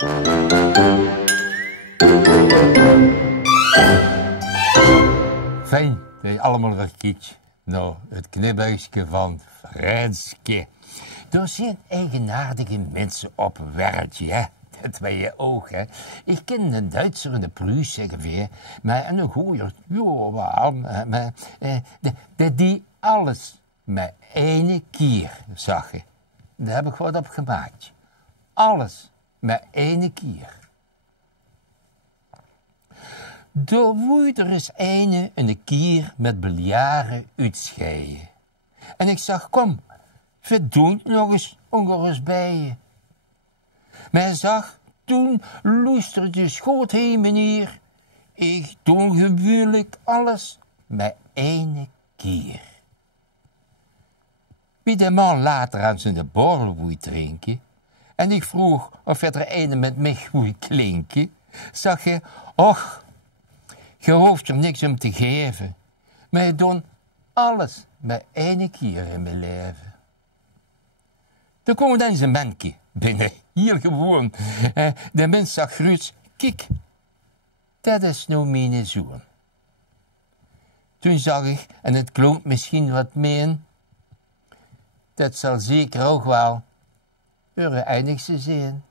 Fijn dat je allemaal weer kijkt naar het knipbuisje van Renske. Er zijn eigenaardige mensen op een wereldje, hè. Dat weet je ook, hè. Ik ken een Duitser in de Plus zeggen weer, maar een gooier, ja, maar die alles met ene keer zag je. Daar heb ik wat op gemaakt. Alles met ene keer. Door woei er is een keer met beljaren uitscheiden. En ik zag, kom, verdoen nog eens bij je. Maar hij zag, toen luisterde schoot heen, meneer. Ik doe gewoonlijk alles met ene keer. Wie de man later aan zijn borrel woei drinken, en ik vroeg of er ene met mij woei klinken, zag je, och, je hoeft er niks om te geven, maar je doet alles met ene keer in mijn leven. Toen kwam dan zijn mankje binnen, hier gewoon. De mens zag Gruuts, kijk, dat is nou mijn zoon. Toen zag ik, en het klonk misschien wat meen, dat zal zeker ook wel uw eindigste zijn.